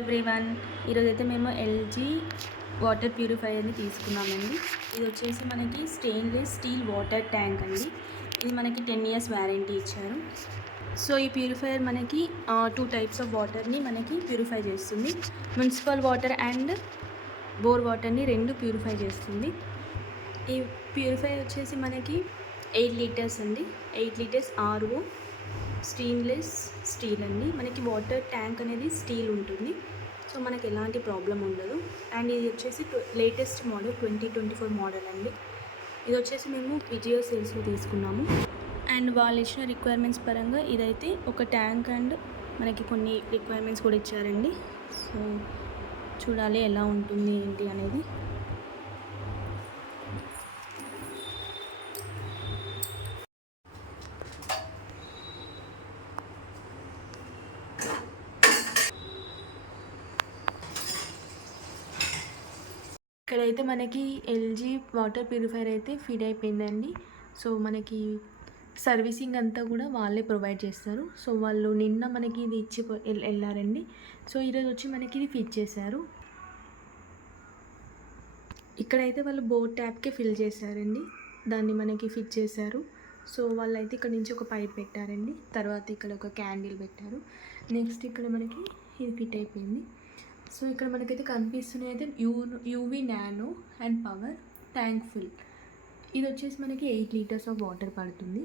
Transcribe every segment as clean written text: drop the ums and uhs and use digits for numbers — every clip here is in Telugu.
ఎవ్రీవన్, ఈరోజైతే మేము ఎల్జీ వాటర్ ప్యూరిఫైయర్ని తీసుకున్నామండి. ఇది వచ్చేసి మనకి స్టెయిన్లెస్ స్టీల్ వాటర్ ట్యాంక్ అండి. ఇది మనకి 10 years వ్యారంటీ ఇచ్చారు. సో ఈ ప్యూరిఫైయర్ మనకి 2 types ఆఫ్ వాటర్ని మనకి ప్యూరిఫై చేస్తుంది. మున్సిపల్ వాటర్ అండ్ బోర్ వాటర్ని 2 ప్యూరిఫై చేస్తుంది. ఈ ప్యూరిఫైయర్ వచ్చేసి మనకి 8 liters అండి. 8 liters RO స్టెయిన్లెస్ స్టీల్ అండి. మనకి వాటర్ ట్యాంక్ అనేది స్టీల్ ఉంటుంది, సో మనకి ఎలాంటి ప్రాబ్లం ఉండదు. అండ్ ఇది వచ్చేసి లేటెస్ట్ మోడల్ 2024 మోడల్ అండి. ఇది వచ్చేసి మేము విజయ సేల్స్లో తీసుకున్నాము. అండ్ వాళ్ళు ఇచ్చిన రిక్వైర్మెంట్స్ పరంగా ఇదైతే ఒక ట్యాంక్ అండ్ మనకి కొన్ని రిక్వైర్మెంట్స్ కూడా ఇచ్చారండి. సో చూడాలి ఎలా ఉంటుంది ఏంటి అనేది. ఇక్కడైతే మనకి ఎల్జీ వాటర్ ప్యూరిఫైయర్ అయితే ఫిట్ అయిపోయిందండి. సో మనకి సర్వీసింగ్ అంతా కూడా వాళ్ళే ప్రొవైడ్ చేస్తారు. సో వాళ్ళు నిన్న మనకి ఇది ఇచ్చి వెళ్ళారండి. సో ఈరోజు వచ్చి మనకి ఇది ఫిట్ చేశారు. ఇక్కడైతే వాళ్ళు బోర్ ట్యాప్కే ఫిల్ చేశారండి, దాన్ని మనకి ఫిట్ చేశారు. సో వాళ్ళైతే ఇక్కడ నుంచి ఒక పైప్ పెట్టారండి, తర్వాత ఇక్కడ ఒక క్యాండిల్ పెట్టారు. నెక్స్ట్ ఇక్కడ మనకి ఇది ఫిట్ అయిపోయింది. సో ఇక్కడ మనకైతే కనిపిస్తున్నాయి అయితే UV nano and power tank fill. ఇది వచ్చేసి మనకి 8 liters ఆఫ్ వాటర్ పడుతుంది.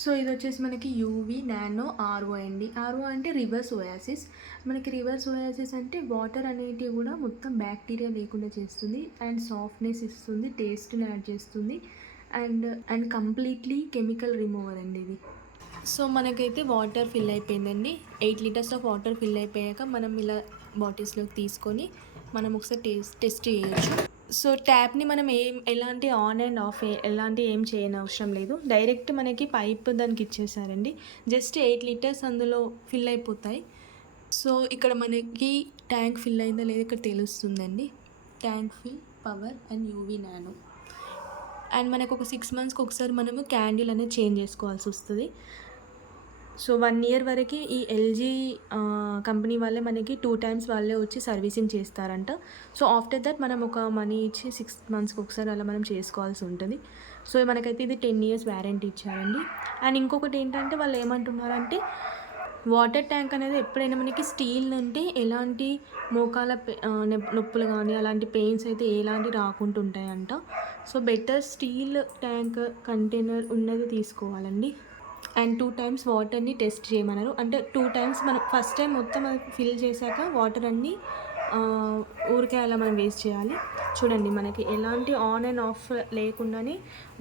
సో ఇది వచ్చేసి మనకి యూవీ నానో ఆర్ఓ అండి. ఆర్ఓ అంటే రివర్స్ ఓయాసిస్. మనకి రివర్స్ ఓయాసిస్ అంటే వాటర్ అనేటివి కూడా మొత్తం బ్యాక్టీరియా లేకుండా చేస్తుంది అండ్ సాఫ్ట్నెస్ ఇస్తుంది, టేస్ట్ని యాడ్ చేస్తుంది అండ్ కంప్లీట్లీ కెమికల్ రిమూవర్ అండి ఇది. సో మనకైతే వాటర్ ఫిల్ అయిపోయిందండి. 8 liters ఆఫ్ వాటర్ ఫిల్ అయిపోయాక మనం ఇలా బాటిల్స్లోకి తీసుకొని మనం ఒకసారి టెస్ట్ చేయొచ్చు. సో ట్యాప్ని మనం ఎలాంటి ఆన్ అండ్ ఆఫ్ ఎలాంటి ఏం చేయని అవసరం లేదు. డైరెక్ట్ మనకి పైప్ దానికి ఇచ్చేసారండి. జస్ట్ 8 liters అందులో ఫిల్ అయిపోతాయి. సో ఇక్కడ మనకి ట్యాంక్ ఫిల్ అయిందా లేదా ఇక్కడ తెలుస్తుందండి. Tank fill, power and UV nano. And మనకు ఒక 6 monthsకి ఒకసారి మనము క్యాండిల్ అనేది చేంజ్ చేసుకోవాల్సి వస్తుంది. సో 1 year వరకు ఈ ఎల్జీ కంపెనీ వాళ్ళే మనకి 2 times వాళ్ళే వచ్చి సర్వీసింగ్ చేస్తారంట. సో ఆఫ్టర్ దట్ మనం ఒక మనీ ఇచ్చి 6 monthsకి ఒకసారి అలా మనం చేసుకోవాల్సి ఉంటుంది. సో మనకైతే ఇది 10 years వ్యారంటీ ఇచ్చారండి. అండ్ ఇంకొకటి ఏంటంటే వాళ్ళు ఏమంటున్నారంటే వాటర్ ట్యాంక్ అనేది ఎప్పుడైనా మనకి స్టీల్ అంటే ఎలాంటి మోకాల నొప్పులు కానీ అలాంటి పెయిన్స్ అయితే ఎలాంటి రాకుండా ఉంటాయంట. So better steel tank container ఉన్నది తీసుకోవాలండి. అండ్ 2 times వాటర్ని టెస్ట్ చేయమన్నారు. అంటే 2 times మనం ఫస్ట్ టైం మొత్తం ఫిల్ చేశాక వాటర్ అన్నీ ఊరికే అలా మనం వేస్ట్ చేయాలి. చూడండి మనకి ఎలాంటి ఆన్ అండ్ ఆఫ్ లేకుండానే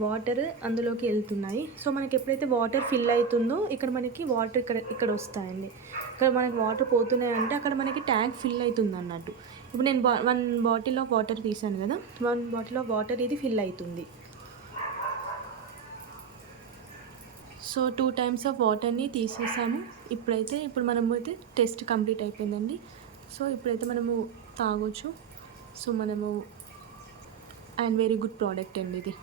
వాటర్ అందులోకి వెళ్తున్నాయి. సో మనకి ఎప్పుడైతే వాటర్ ఫిల్ అవుతుందో ఇక్కడ మనకి వాటర్ ఇక్కడ వస్తాయండి. ఇక్కడ మనకి వాటర్ పోతున్నాయి అంటే అక్కడ మనకి ట్యాంక్ ఫిల్ అవుతుంది అన్నట్టు. ఇప్పుడు నేను 1 bottle ఆఫ్ వాటర్ తీసాను కదా, 1 bottle ఆఫ్ వాటర్ ఇది ఫిల్ అవుతుంది. సో 2 times ఆఫ్ వాటర్ని తీసేసాము. ఇప్పుడు మనము అయితే టెస్ట్ కంప్లీట్ అయిపోయిందండి. సో ఇప్పుడైతే మనము తాగొచ్చు. సో మనము అండ్ వెరీ గుడ్ ప్రోడక్ట్ అండి ఇది.